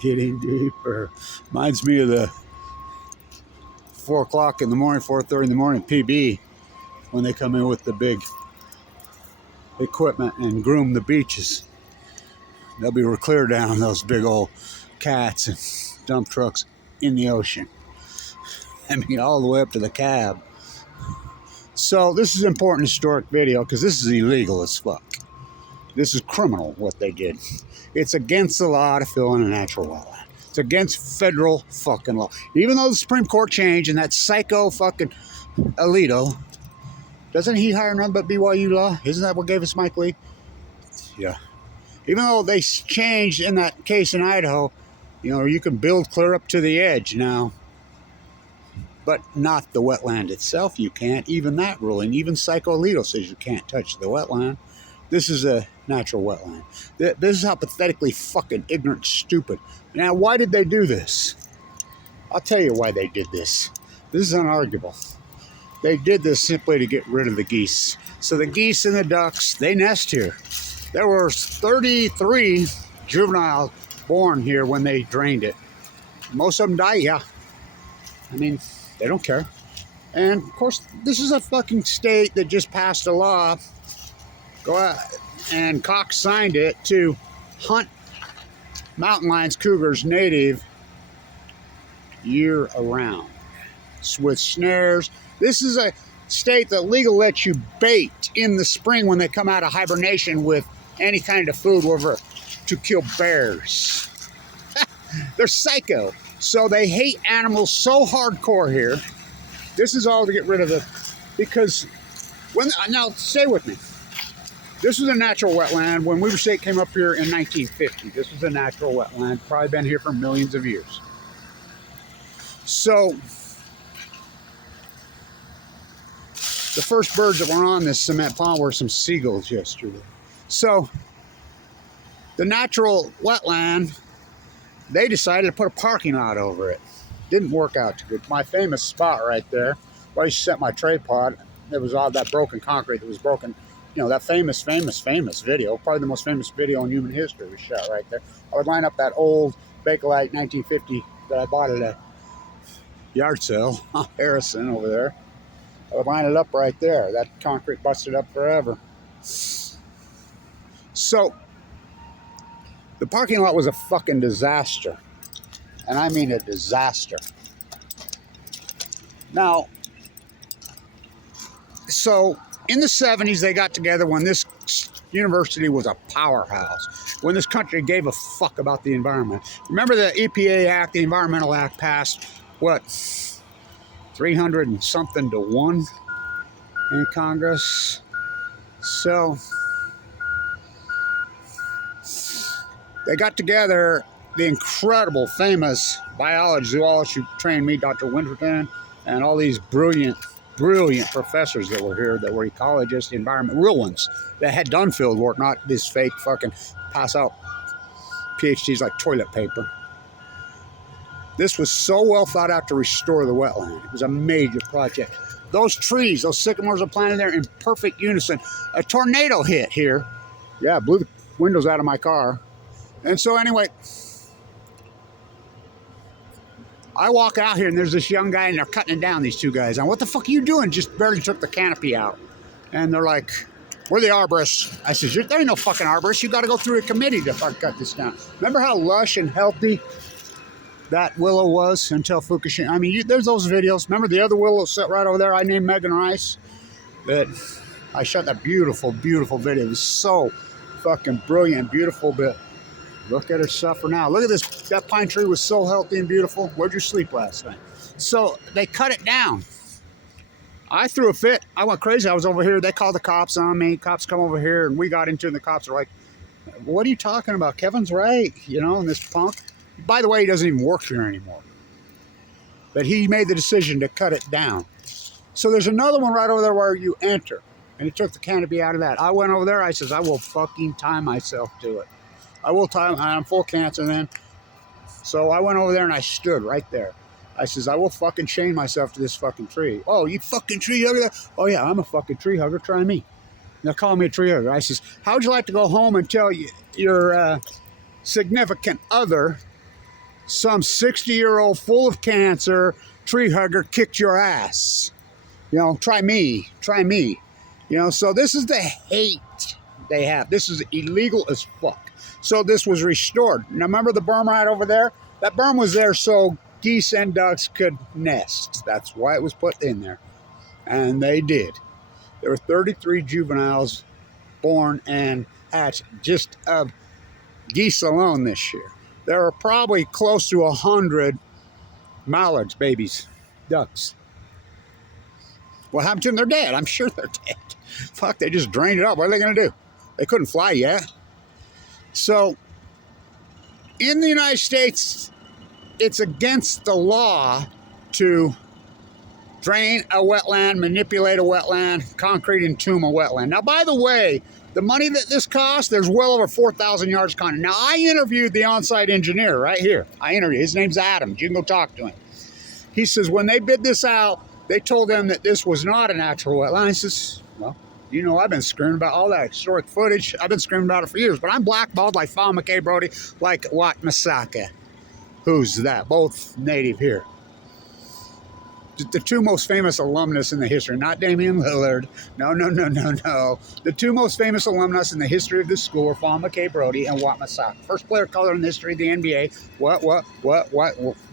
Getting deeper. Reminds me of the 4 o'clock in the morning, 4:30 in the morning PB when they come in with the big equipment and groom the beaches. They'll be clear down those big old cats and dump trucks in the ocean. I mean, all the way up to the cab. So this is an important historic video because this is illegal as fuck. This is criminal what they did. It's against the law to fill in a natural wetland. It's against federal fucking law. Even though the Supreme Court changed and that psycho fucking Alito, doesn't he hire none but BYU law? Isn't that what gave us Mike Lee? Yeah. Even though they changed in that case in Idaho, you know, you can build clear up to the edge now, but not the wetland itself. You can't. Even that ruling, even Psycho Alito says you can't touch the wetland. This is a natural wetland. This is how pathetically fucking ignorant, stupid. Now, why did they do this? I'll tell you why they did this. This is unarguable. They did this simply to get rid of the geese. So the geese and the ducks, they nest here. There were 33 juveniles born here when they drained it. Most of them die, yeah. I mean, they don't care. And, of course, this is a fucking state that just passed a law. Go out, and Cox signed it to hunt mountain lions, cougars, native year-around with snares. This is a state that legal lets you bait in the spring when they come out of hibernation with any kind of food whatever to kill bears. They're psycho. So they hate animals so hardcore here. This is all to get rid of it because now stay with me. This was a natural wetland. When Weber State came up here in 1950, this was a natural wetland. Probably been here for millions of years. So the first birds that were on this cement pond were some seagulls yesterday. So the natural wetland, they decided to put a parking lot over it. Didn't work out too good. My famous spot right there, where I used to set my tripod, it was all that broken concrete that was broken. You know, that famous video, probably the most famous video in human history was shot right there. I would line up that old Bakelite 1950 that I bought at a yard sale, Harrison over there. I would line it up right there. That concrete busted up forever. So, the parking lot was a fucking disaster. And I mean a disaster. Now, so in the 70s, they got together when this university was a powerhouse, when this country gave a fuck about the environment. Remember the EPA Act, the Environmental Act passed, what, 300 and something to 1 in Congress? So they got together, the incredible, famous biology, zoologist who trained me, Dr. Winterton, and all these brilliant professors that were here, that were ecologists, environment, real ones, that had done field work, not this fake fucking pass out PhDs like toilet paper. This was so well thought out to restore the wetland. It was a major project. Those trees, those sycamores are planted there in perfect unison. A tornado hit here. Yeah, blew the windows out of my car. And so anyway, I walk out here and there's this young guy and they're cutting it down, these two guys. And what the fuck are you doing? Just barely took the canopy out. And they're like, we're the arborists. I said, there ain't no fucking arborists. You got to go through a committee to fucking cut this down. Remember how lush and healthy that willow was until Fukushima? I mean, there's those videos. Remember the other willow set right over there? I named Megan Rice. That I shot that beautiful, beautiful video. It was so fucking brilliant, beautiful, but look at her suffer now. Look at this. That pine tree was so healthy and beautiful. Where'd you sleep last night? So they cut it down. I threw a fit. I went crazy. I was over here. They called the cops on me. Cops come over here, and we got into it, and the cops are like, what are you talking about? Kevin's right, you know, and this punk. By the way, he doesn't even work here anymore. But he made the decision to cut it down. So there's another one right over there where you enter. And he took the canopy out of that. I went over there. I says, I will fucking tie myself to it. I will tie, I'm full cancer then. So I went over there and I stood right there. I says, I will fucking chain myself to this fucking tree. Oh, you fucking tree hugger? Oh yeah, I'm a fucking tree hugger. Try me. They'll call me a tree hugger. I says, how would you like to go home and tell your significant other some 60-year-old full of cancer tree hugger kicked your ass. You know, try me. You know, so this is the hate they have. This is illegal as fuck. So this was restored. Now remember the berm right over there? That berm was there so geese and ducks could nest. That's why it was put in there. And they did. There were 33 juveniles born and hatched just of geese alone this year. There are probably close to 100 mallards, babies, ducks. What happened to them? They're dead. I'm sure they're dead. Fuck, they just drained it up. What are they going to do? They couldn't fly yet. So, in the United States, it's against the law to drain a wetland, manipulate a wetland, concrete entomb a wetland. Now, by the way, the money that this costs, there's well over 4,000 yards of concrete. Now, I interviewed the on-site engineer right here. His name's Adam. You can go talk to him. He says when they bid this out, they told them that this was not an actual wetland. He says, well, you know, I've been screaming about all that historic footage. I've been screaming about it for years, but I'm blackballed like A.K.A. Brody, like Watmasaka. Who's that? Both native here. The two most famous alumnus in the history, not Damian Lillard. No. The two most famous alumnus in the history of this school are A.K.A. Brody and Watmasaka. First player of color in the history of the NBA. What?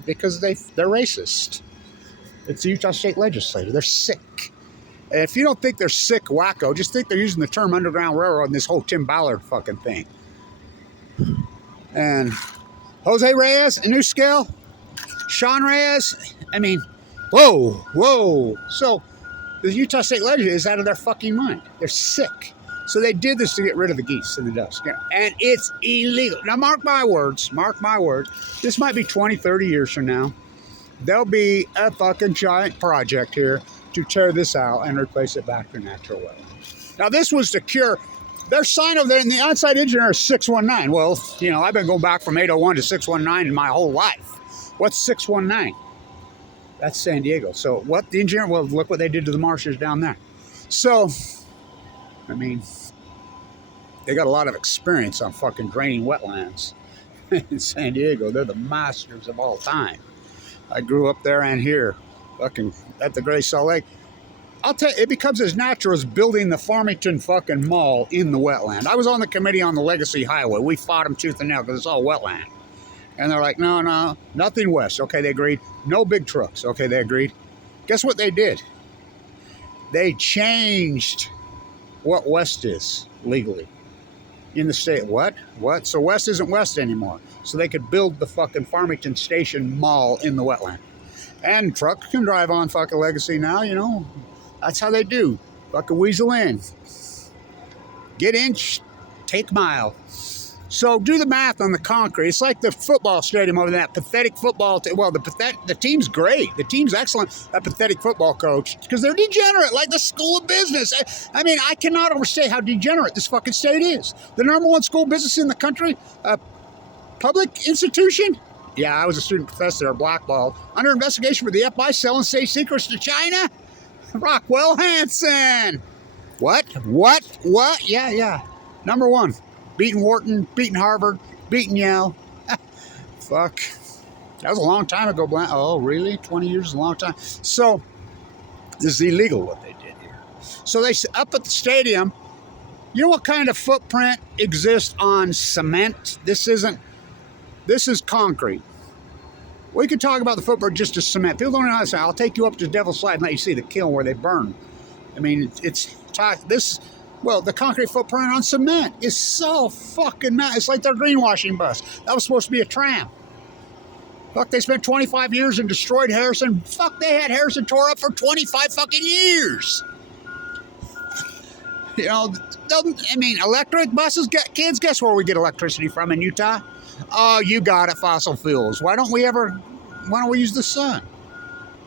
Because they're racist. It's the Utah State Legislature. They're sick. And if you don't think they're sick, wacko, just think they're using the term Underground Railroad in this whole Tim Ballard fucking thing. And Jose Reyes, a new scale. Sean Reyes, I mean, whoa. So the Utah State Legislature is out of their fucking mind. They're sick. So they did this to get rid of the geese and the ducks. And it's illegal. Now, mark my words. This might be 20, 30 years from now. There'll be a fucking giant project here to tear this out and replace it back to natural wetlands. Now, this was to cure. Their sign over there in the on-site engineer is 619. Well, you know, I've been going back from 801 to 619 in my whole life. What's 619? That's San Diego. So what the engineer, well, look what they did to the marshes down there. So, I mean, they got a lot of experience on fucking draining wetlands in San Diego. They're the masters of all time. I grew up there and here, fucking at the Great Salt Lake. I'll tell you, it becomes as natural as building the Farmington fucking mall in the wetland. I was on the committee on the Legacy Highway. We fought them tooth and nail because it's all wetland. And they're like, no, nothing west. Okay, they agreed. No big trucks. Okay, they agreed. Guess what they did? They changed what west is legally in the state. What? So west isn't west anymore. So they could build the fucking Farmington Station Mall in the wetland. And trucks can drive on fucking Legacy now, you know. That's how they do. Fucking weasel in. Get inch, take mile. So do the math on the concrete. It's like the football stadium over that pathetic football. The team's great. The team's excellent. That pathetic football coach, because they're degenerate, like the School of Business. I mean, I cannot overstate how degenerate this fucking state is. The #1 school of business in the country, public institution. Yeah, I was a student professor there, blackballed. Under investigation for the FBI selling state secrets to China. Rockwell Hanson. What? Yeah. #1. Beating Wharton, beating Harvard, beating Yale. Fuck. That was a long time ago, Blank. Oh, really? 20 years is a long time. So, this is illegal what they did here. So, they up at the stadium, you know what kind of footprint exists on cement? This is concrete. We could talk about the footprint just as cement. People don't know how to say. I'll take you up to Devil's Slide and let you see the kiln where they burn. I mean, the concrete footprint on cement is so fucking mad. It's like their greenwashing bus. That was supposed to be a tram. Fuck, they spent 25 years and destroyed Harrison. Fuck, they had Harrison tore up for 25 fucking years. You know, I mean, electric buses, kids, guess where we get electricity from in Utah? Oh, you got it, fossil fuels. Why don't we use the sun?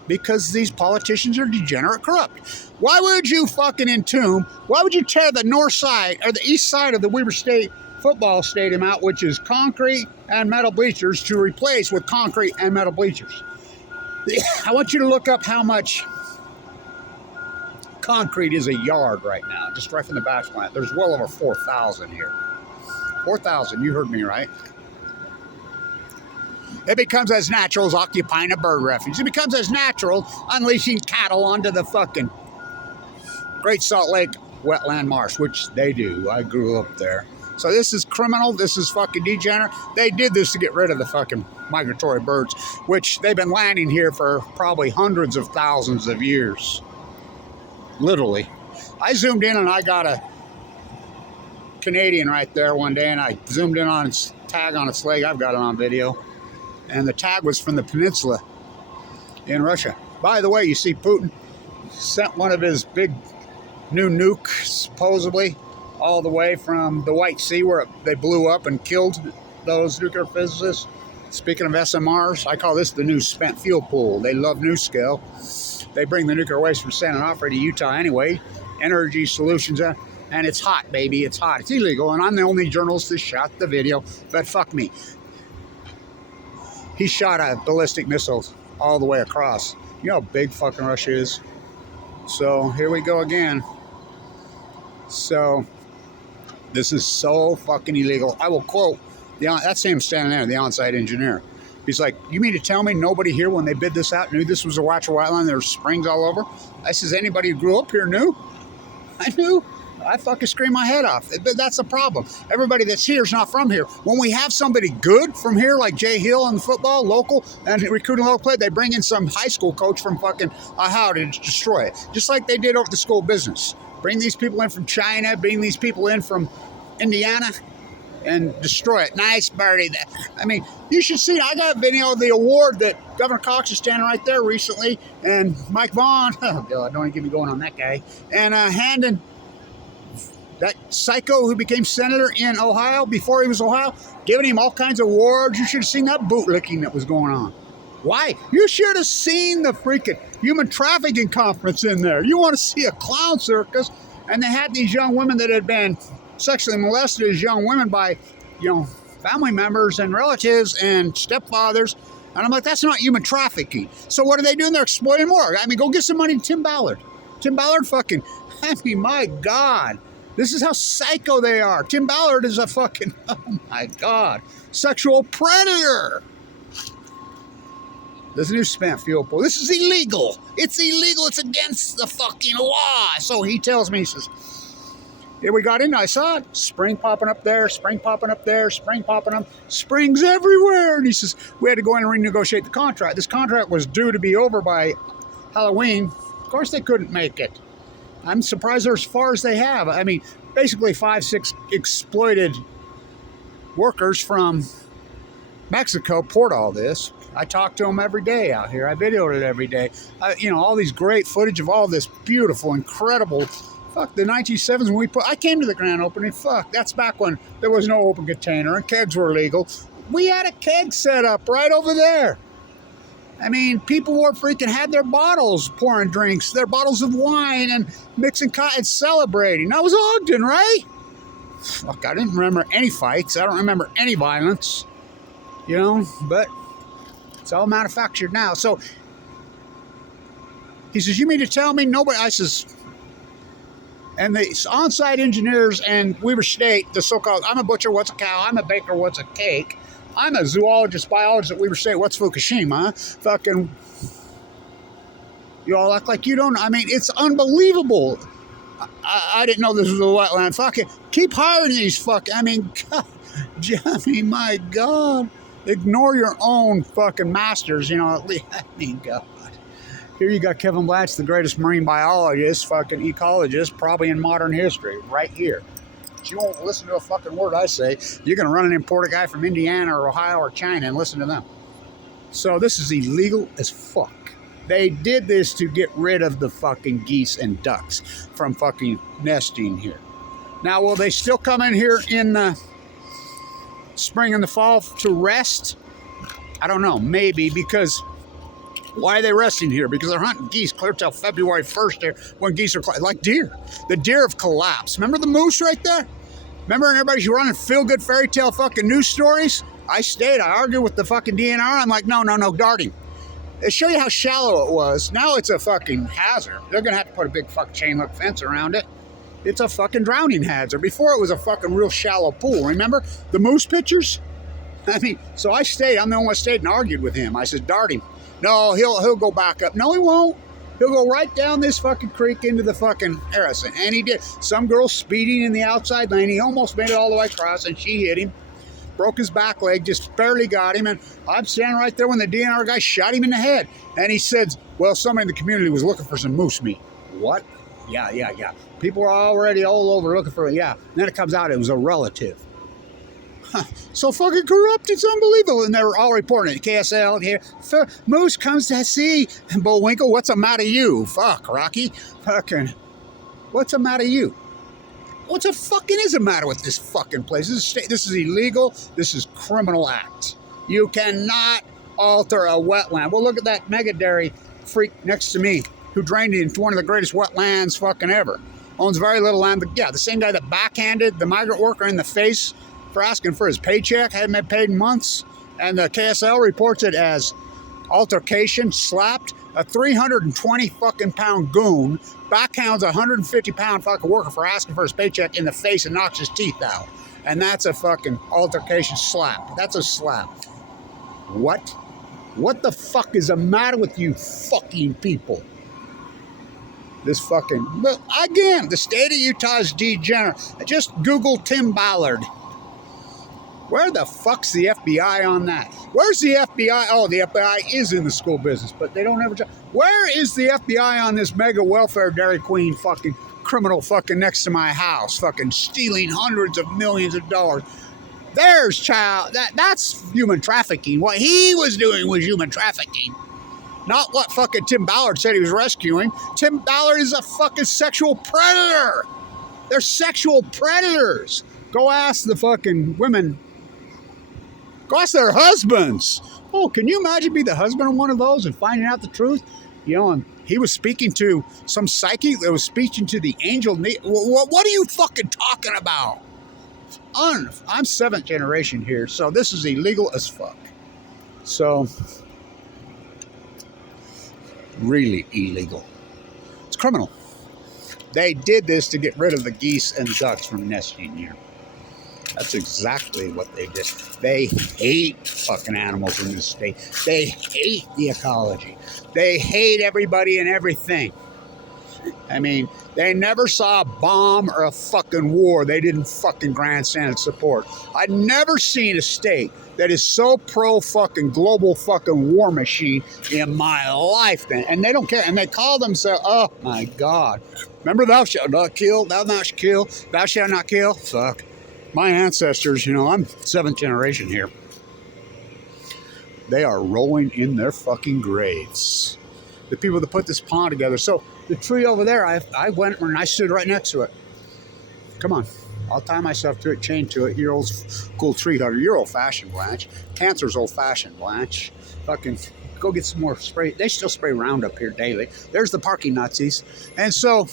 Because these politicians are degenerate corrupt. Why would you fucking entomb? Why would you tear the north side or the east side of the Weber State football stadium out, which is concrete and metal bleachers, to replace with concrete and metal bleachers? I want you to look up how much concrete is a yard right now, just right from the batch plant. There's well over 4,000 here. 4,000, you heard me right. It becomes as natural as occupying a bird refuge. It becomes as natural unleashing cattle onto the fucking Great Salt Lake wetland marsh, which they do. I grew up there. So this is criminal. This is fucking degenerate. They did this to get rid of the fucking migratory birds, which they've been landing here for probably hundreds of thousands of years. Literally. I zoomed in and I got a Canadian right there one day, and I zoomed in on its tag on its leg. I've got it on video. And the tag was from the peninsula in Russia. By the way, you see Putin sent one of his big new nukes, supposedly, all the way from the White Sea, where they blew up and killed those nuclear physicists. Speaking of SMRs, I call this the new spent fuel pool. They love NuScale. They bring the nuclear waste from San Onofre to Utah anyway. Energy Solutions, and it's hot, baby. It's hot. It's illegal, and I'm the only journalist that shot the video, but fuck me. He shot a ballistic missile all the way across. You know how big fucking Russia is? So here we go again. So this is so fucking illegal. I will quote, that's him standing there, the on-site engineer. He's like, you mean to tell me nobody here when they bid this out knew this was a natural wetland? There's springs all over? I says, anybody who grew up here knew? I knew. I fucking screamed my head off. That's the problem. Everybody that's here is not from here. When we have somebody good from here, like Jay Hill on the football, local, and recruiting local play, they bring in some high school coach from fucking Ohio to destroy it. Just like they did over the school business. Bring these people in from China, bring these people in from Indiana, and destroy it. Nice birdie. I mean, you should see it. I got video of the award that Governor Cox is standing right there recently, and Mike Vaughn, oh God, don't even get me going on that guy, and handing that psycho who became senator in Ohio before he was Ohio, giving him all kinds of awards. You should have seen that bootlicking that was going on. Why? You should have seen the freaking human trafficking conference in there. You want to see a clown circus, and they had these young women that had been sexually molested as young women by, family members and relatives and stepfathers. And I'm like, that's not human trafficking. So what are they doing? They're exploiting more. I mean, go get some money to Tim Ballard. Tim Ballard fucking, I mean, my God. This is how psycho they are. Tim Ballard is a fucking, oh my God, sexual predator. This new spent fuel pool. This is illegal. It's illegal. It's against the fucking law. So he tells me, he says, yeah, we got in, I saw it. Spring popping up there, spring popping up there, spring popping up. Springs everywhere. And he says, we had to go in and renegotiate the contract. This contract was due to be over by Halloween. Of course they couldn't make it. I'm surprised they're as far as they have. I mean, basically 5-6 exploited workers from Mexico poured all this. I talk to them every day out here. I videoed it every day. All these great footage of all this beautiful, incredible. Fuck, the 1970s when I came to the grand opening. Fuck, that's back when there was no open container and kegs were legal. We had a keg set up right over there. I mean, people were freaking had their bottles pouring drinks, their bottles of wine and mixing cotton, celebrating. That was Ogden, right? Fuck, I didn't remember any fights. I don't remember any violence, but it's all manufactured now. So he says, you mean to tell me nobody? I says, and the on-site engineers and Weber State, the so-called, I'm a butcher, what's a cow? I'm a baker, what's a cake? I'm a zoologist, biologist at Weber State, what's Fukushima? Fucking, you all act like you don't. I mean, it's unbelievable. I didn't know this was a wetland. Fucking keep hiring these fucking, I mean, God, my God. Ignore your own fucking masters, at least, I mean, God. Here you got Kevin Blatch, the greatest marine biologist, fucking ecologist, probably in modern history, right here. But you won't listen to a fucking word I say. You're going to run and import a guy from Indiana or Ohio or China and listen to them. So this is illegal as fuck. They did this to get rid of the fucking geese and ducks from fucking nesting here. Now, will they still come in here in the spring and the fall to rest? I don't know. Maybe, because why are they resting here? Because they're hunting geese clear till February 1st there when geese are like deer. The deer have collapsed. Remember the moose right there? Remember everybody's running feel-good fairy tale fucking news stories? I argued with the fucking DNR. I'm like, no, darting. They show you how shallow it was. Now it's a fucking hazard. They're going to have to put a big fucking chain link fence around it. It's a fucking drowning hazard. Before it was a fucking real shallow pool. Remember the moose pictures? I mean, so I stayed. I'm the only one that stayed and argued with him. I said, dart him. No, he'll go back up. No, he won't. He'll go right down this fucking creek into the fucking Harrison. And he did. Some girl speeding in the outside lane. He almost made it all the way across, and she hit him. Broke his back leg, just barely got him. And I'm standing right there when the DNR guy shot him in the head. And he said, well, somebody in the community was looking for some moose meat. What? Yeah. People are already all over looking for it. Yeah. And then it comes out it was a relative. So fucking corrupt, it's unbelievable. And they were all reporting it. KSL here. Moose comes to see. And Bullwinkle, what's the matter you? Fuck, Rocky. Fucking, what's the matter you? What the fucking is the matter with this fucking place? This is illegal. This is criminal act. You cannot alter a wetland. Well, look at that mega dairy freak next to me who drained it into one of the greatest wetlands fucking ever. Owns very little land. But yeah, the same guy that backhanded the migrant worker in the face for asking for his paycheck, hadn't been paid in months, and the KSL reports it as altercation, slapped a 320 fucking pound goon, backhounds a 150 pound fucking worker for asking for his paycheck in the face and knocks his teeth out. And that's a fucking altercation slap. That's a slap. What? What the fuck is the matter with you fucking people? This fucking, but again, the state of Utah is degenerate. Just Google Tim Ballard. Where the fuck's the FBI on that? Where's the FBI? Oh, the FBI is in the school business, but they don't ever try. Where is the FBI on this mega welfare Dairy Queen fucking criminal fucking next to my house, fucking stealing hundreds of millions of dollars? There's child, that's human trafficking. What he was doing was human trafficking. Not what fucking Tim Ballard said he was rescuing. Tim Ballard is a fucking sexual predator. They're sexual predators. Go ask the fucking women. Go ask their husbands. Oh, can you imagine being the husband of one of those and finding out the truth? You know, and he was speaking to some psychic that was speaking to the angel. What are you fucking talking about? I'm 7th generation here, so this is illegal as fuck. So, really illegal. It's criminal. They did this to get rid of the geese and ducks from nesting here. That's exactly what they did. They hate fucking animals in this state. They hate the ecology. They hate everybody and everything. I mean, they never saw a bomb or a fucking war they didn't fucking grandstand support. I've never seen a state that is so pro-fucking global fucking war machine in my life. And they don't care. And they call themselves, oh my God. Remember, thou shalt not kill, thou shalt kill, thou shalt not kill. Fuck. My ancestors, you know, I'm 7th generation here. They are rolling in their fucking graves. The people that put this pond together. So the tree over there, I went and I stood right next to it. Come on. I'll tie myself to it, chain to it. You're old cool tree hugger. You're old-fashioned, Blanche. Cancer's old-fashioned, Blanche. Fucking go get some more spray. They still spray Roundup here daily. There's the parking Nazis. And so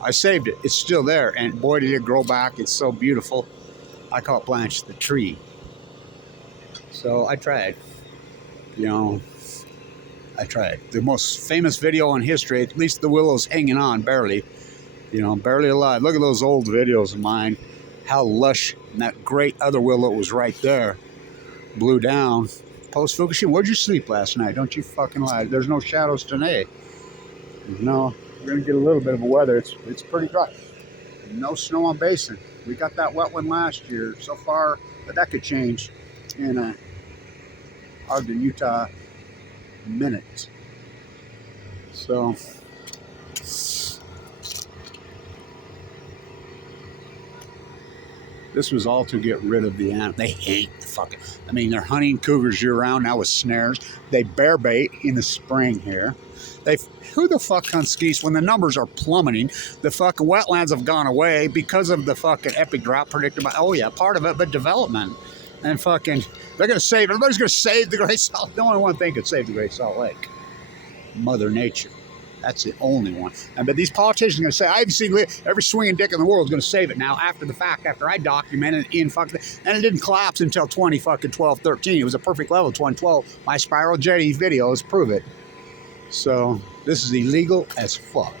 I saved it. It's still there. And boy, did it grow back. It's so beautiful. I call it Blanche the tree. So I tried. You know, I tried. The most famous video in history, at least the willow's hanging on, barely. You know, barely alive. Look at those old videos of mine. How lush. And that great other willow was right there. Blew down. Post-Fukushima. Where'd you sleep last night? Don't you fucking lie. There's no shadows today. No. We're going to get a little bit of weather. It's pretty dry. No snow on Basin. We got that wet one last year so far, but that could change in Ogden, Utah minutes. So this was all to get rid of the animal. They hate the fucking, I mean, they're hunting cougars year round now with snares. They bear bait in the spring here. Who the fuck hunts geese when the numbers are plummeting? The fucking wetlands have gone away because of the fucking epic drought predicted by, oh yeah, part of it, but development. And fucking, they're going to save, everybody's going to save the Great Salt. The only one thing could save the Great Salt Lake. Mother Nature. That's the only one. But these politicians are going to say, I've seen every swinging dick in the world is going to save it now after the fact, after I documented it in fucking, and it didn't collapse until 2012, 13. It was a perfect level, 2012. My Spiral Jetty videos prove it. So this is illegal as fuck.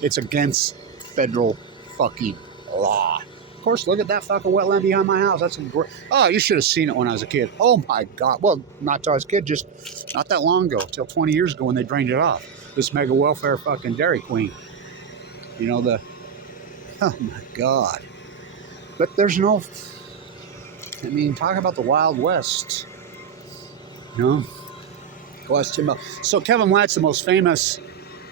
It's against federal fucking law. Of course, look at that fucking wetland behind my house. That's a great. Oh, you should have seen it when I was a kid. Oh my God. Well, not till I was a kid, just not that long ago, till 20 years ago when they drained it off. This mega welfare fucking Dairy Queen. You know, oh my God. But there's no, I mean, talk about the Wild West. You know? So Kevin Blatt's the most famous,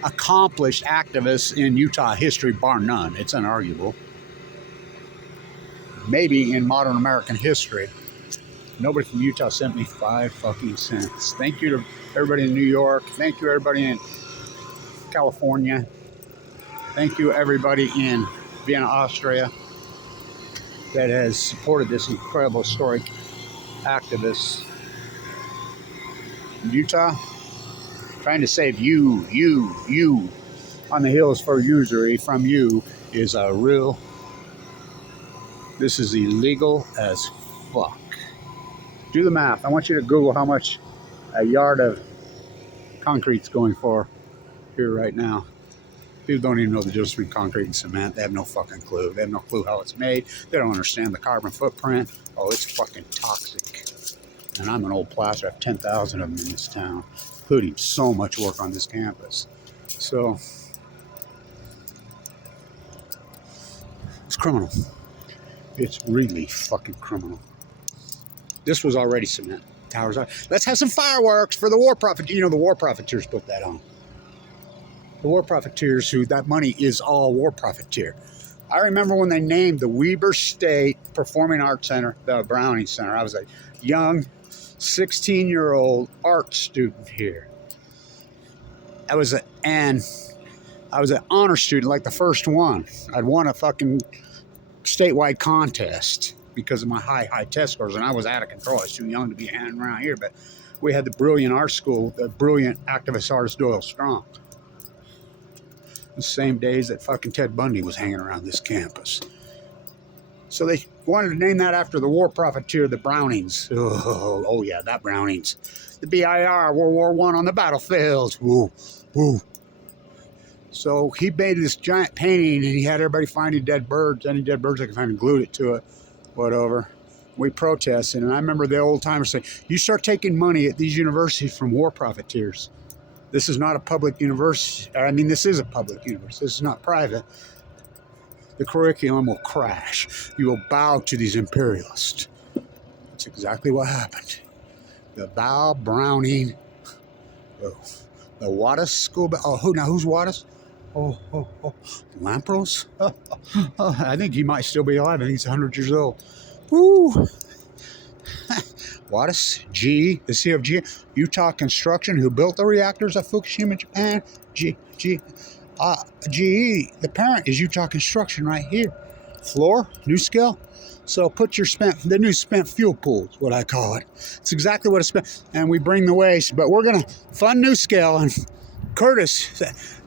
accomplished activist in Utah history, bar none. It's unarguable. Maybe in modern American history. Nobody from Utah sent me 5 fucking cents. Thank you to everybody in New York. Thank you everybody in California. Thank you everybody in Vienna, Austria, that has supported this incredible historic activist. In Utah, trying to save you on the hills for usury from you is a real. This is illegal as fuck. Do the math. I want you to Google how much a yard of concrete's going for here right now. People don't even know the difference between concrete and cement. They have no fucking clue. They have no clue how it's made. They don't understand the carbon footprint. Oh, it's fucking toxic. And I'm an old plaster. I have 10,000 of them in this town, including so much work on this campus. So it's criminal. It's really fucking criminal. This was already cement. Towers are. Let's have some fireworks for the war profiteers. You know, the war profiteers put that on. The war profiteers, who that money is all war profiteer. I remember when they named the Weber State Performing Arts Center the Browning Center. I was a young 16-year-old art student here. I was an honor student, like the first one. I'd won a fucking statewide contest because of my high test scores, and I was out of control. I was too young to be hanging around here, but we had the brilliant art school, the brilliant activist artist Doyle Strong. The same days that fucking Ted Bundy was hanging around this campus. So they wanted to name that after the war profiteer, the Brownings. Oh yeah, that Brownings. The BIR, World War I on the battlefields. Woo, woo. So he made this giant painting, and he had everybody finding dead birds, any dead birds they could find, and glued it to it, whatever. We protested, and I remember the old timers saying, you start taking money at these universities from war profiteers. This is not a public university. I mean, this is a public university. This is not private. The curriculum will crash. You will bow to these imperialists. That's exactly what happened. The Bow Browning, the Wattis School. Oh, who's Wattis? Oh, Lampros? I think he might still be alive. I think he's 100 years old. Woo! Wattis, GE, the CFG, Utah Construction, who built the reactors at Fukushima, Japan. GE, the parent is Utah Construction right here. Floor, NuScale. So put your the new spent fuel pool is what I call it. It's exactly what it's spent. And we bring the waste, but we're going to fund NuScale. And Curtis,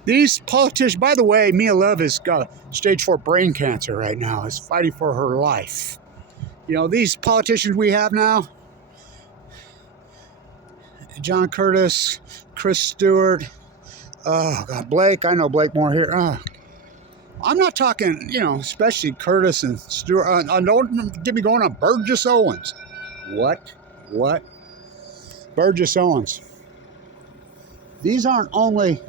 these politicians, by the way, Mia Love has got stage 4 brain cancer right now, is fighting for her life. You know, these politicians we have now, John Curtis, Chris Stewart, oh God, Blake, I know Blake more here. I'm not talking, you know, especially Curtis and Stewart. Don't get me going on Burgess Owens. What? Burgess Owens. These aren't only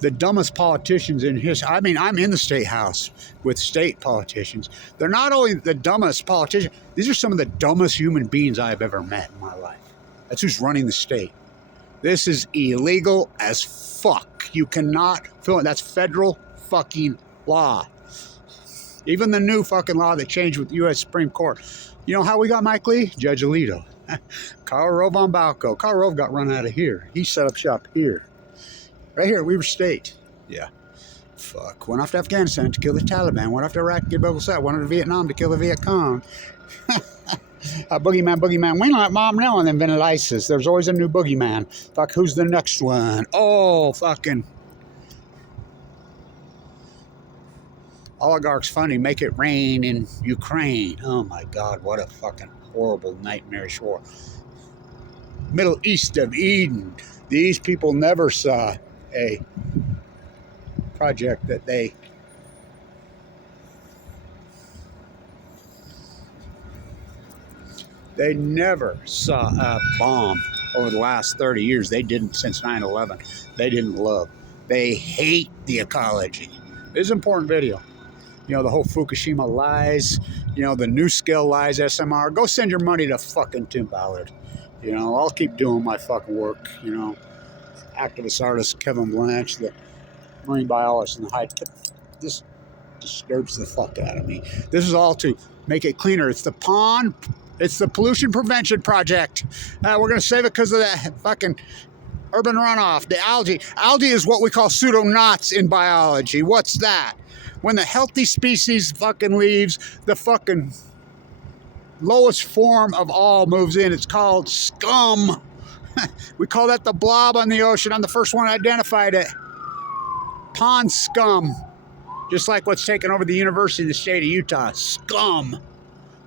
the dumbest politicians in history. I mean, I'm in the state house with state politicians. They're not only the dumbest politicians, these are some of the dumbest human beings I've ever met in my life. That's who's running the state. This is illegal as fuck. You cannot film it. That's federal fucking law. Even the new fucking law that changed with the U.S. Supreme Court. You know how we got Mike Lee? Judge Alito. Karl Rove on Balco. Karl Rove got run out of here. He set up shop here. Right here at Weber State. Yeah. Fuck. Went off to Afghanistan to kill the Taliban. Went off to Iraq to get Rebel South. Went to Vietnam to kill the Viet Cong. Boogeyman. We like Mom now and then invented ISIS. There's always a new boogeyman. Fuck, who's the next one? Oh, fucking. Oligarchs funding make it rain in Ukraine. Oh my God, what a fucking horrible, nightmarish war. Middle East of Eden. These people never saw a project that they never saw a bomb over the last 30 years. They didn't since 9/11. They didn't love. They hate the ecology. This is an important video. You know, the whole Fukushima lies, you know, the new scale lies, SMR. Go send your money to fucking Tim Ballard. You know, I'll keep doing my fucking work, you know. Activist artist Kevin Blanche, the marine biologist in the high. This disturbs the fuck out of me. This is all to make it cleaner. It's the pond. It's the pollution prevention project. We're going to save it because of that fucking urban runoff. The algae. Algae is what we call pseudonauts in biology. What's that? When the healthy species fucking leaves, the fucking lowest form of all moves in. It's called scum. We call that the blob on the ocean. I'm the first one who identified it. Pond scum. Just like what's taken over the University of the state of Utah. Scum.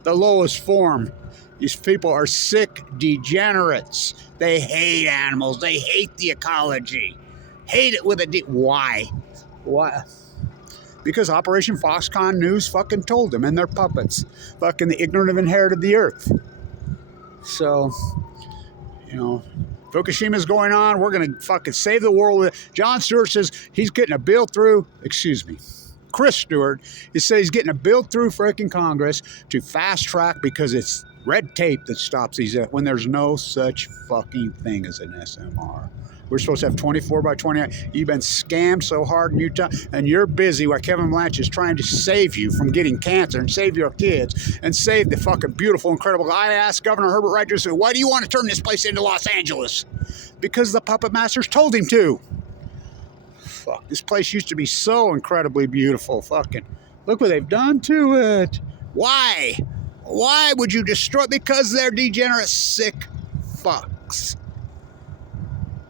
The lowest form. These people are sick degenerates. They hate animals. They hate the ecology. Hate it with a D. Why? Why? Because Operation Foxconn News fucking told them and their puppets. Fucking the ignorant have inherited the earth. So, you know, Fukushima's going on. We're going to fucking save the world. John Stewart says he's getting a bill through. Excuse me. Chris Stewart, he says he's getting a bill through freaking Congress to fast track because it's red tape that stops these when there's no such fucking thing as an SMR. We're supposed to have 24 by 20. You've been scammed so hard in Utah, and you're busy while Kevin Blanche is trying to save you from getting cancer and save your kids and save the fucking beautiful, incredible. I asked Governor Herbert Wright, why do you want to turn this place into Los Angeles? Because the puppet masters told him to. Fuck, this place used to be so incredibly beautiful. Fucking look what they've done to it. Why? Why would you destroy it? Because they're degenerate, sick fucks.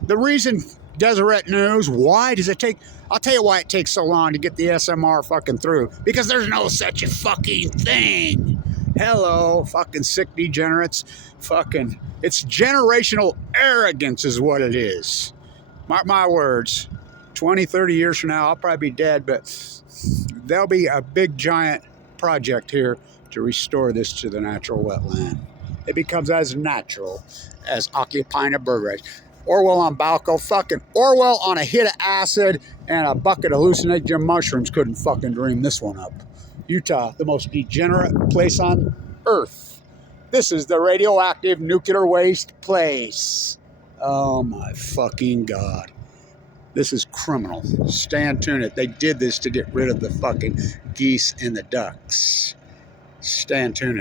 The reason Deseret knows, why does it take, I'll tell you why it takes so long to get the SMR fucking through. Because there's no such a fucking thing. Hello, fucking sick degenerates. Fucking, it's generational arrogance is what it is. Mark my words. 20, 30 years from now, I'll probably be dead, but there'll be a big giant project here to restore this to the natural wetland. It becomes as natural as occupying a bird race. Orwell on Balco, fucking Orwell on a hit of acid and a bucket of hallucinogen mushrooms couldn't fucking dream this one up. Utah, the most degenerate place on earth. This is the radioactive nuclear waste place. Oh my fucking God. This is criminal. Stand tuned. They did this to get rid of the fucking geese and the ducks. Stand tuned.